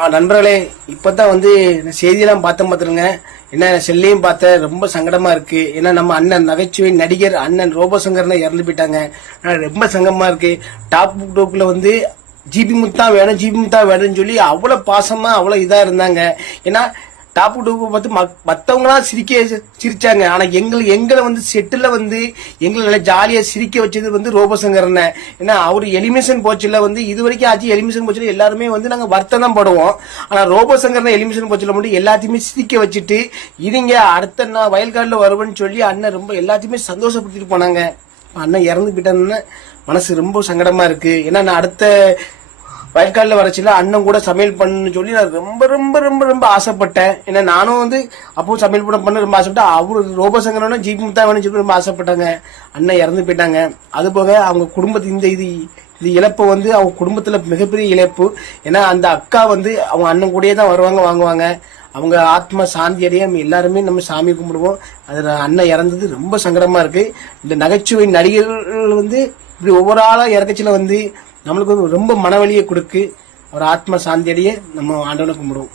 ஆ, நண்பர்களே இப்பதான் வந்து இந்த செய்தியெல்லாம் பார்த்தேன் பார்த்துருங்க. என்ன செல்லையும் பார்த்தேன் ரொம்ப சங்கடமாக இருக்குது ஏன்னா நம்ம அண்ணன் நகைச்சுவை நடிகர் அண்ணன் ரோபோசங்கர்னு இறந்து போயிட்டாங்க. ரொம்ப சங்கமாக இருக்குது டாப் டோப்பில் வந்து ஜிபி முத்தா வேணும் ஜிபி முத்தா வேணும்னு சொல்லி அவ்வளோ பாசமாக அவ்வளோ இதாக இருந்தாங்க. ஏன்னா டாப் டூப்பு பார்த்து மற்றவங்களாம் சிரிக்க சிரிச்சாங்க. ஆனால் எங்களை எங்களை வந்து செட்டில் வந்து எங்களை நல்லா ஜாலியாக சிரிக்க வச்சது வந்து ரோபசங்கரனை. ஏன்னா அவர் எலிமிஷன் போச்சில் வந்து இது வரைக்கும் ஆச்சு எலிமிஷன் போச்சில் எல்லாருமே வந்து நாங்கள் வருத்தம் தான் படுவோம். ஆனால் ரோபோசங்கர்ன எலிமிஷன் போச்சில் மட்டும் எல்லாத்தையுமே சிரிக்க வச்சுட்டு இதுங்க அடுத்த நான் வயல்காடில் வருவேன்னு சொல்லி அண்ணன் ரொம்ப எல்லாத்தையுமே சந்தோஷப்படுத்திட்டு போனாங்க. அண்ணன் இறந்து போயிட்டான்னு மனசு ரொம்ப சங்கடமாக இருக்குது ஏன்னா நான் அடுத்த வயற்காலில் வரச்சில அண்ணன் கூட சமையல் பண்ணுன்னு சொல்லி நான் ரொம்ப ரொம்ப ரொம்ப ரொம்ப ஆசைப்பட்டேன். ஏன்னா நானும் வந்து அப்போ சமையல் பண்ண பண்ண ரொம்ப ஆசைப்பட்டேன். அவரு ரோபசங்கரனும் ஜிபி முத்தா வேணும் சொல்லி ரொம்ப ஆசைப்பட்டாங்க. அண்ணன் இறந்து போயிட்டாங்க. அது போக அவங்க குடும்பத்து இந்த இது இது இழப்பு வந்து அவங்க குடும்பத்தில் மிகப்பெரிய இழப்பு. ஏன்னா அந்த அக்கா வந்து அவங்க அண்ணன் கூடயே தான் வருவாங்க வாங்குவாங்க. அவங்க ஆத்மா சாந்தி அடைய நம்ம எல்லாருமே நம்ம சாமி கும்பிடுவோம். அதில் அண்ணன் இறந்தது ரொம்ப சங்கடமா இருக்கு. இந்த நகைச்சுவை நடிகர்கள் வந்து இப்படி ஒவ்வொரு ஆளாக இறக்கச்சில வந்து நம்மளுக்கு வந்து ரொம்ப மனவழியை கொடுக்கு ஒரு ஆத்ம சாந்தி அடைய நம்ம ஆண்டவனை கும்பிடுவோம்.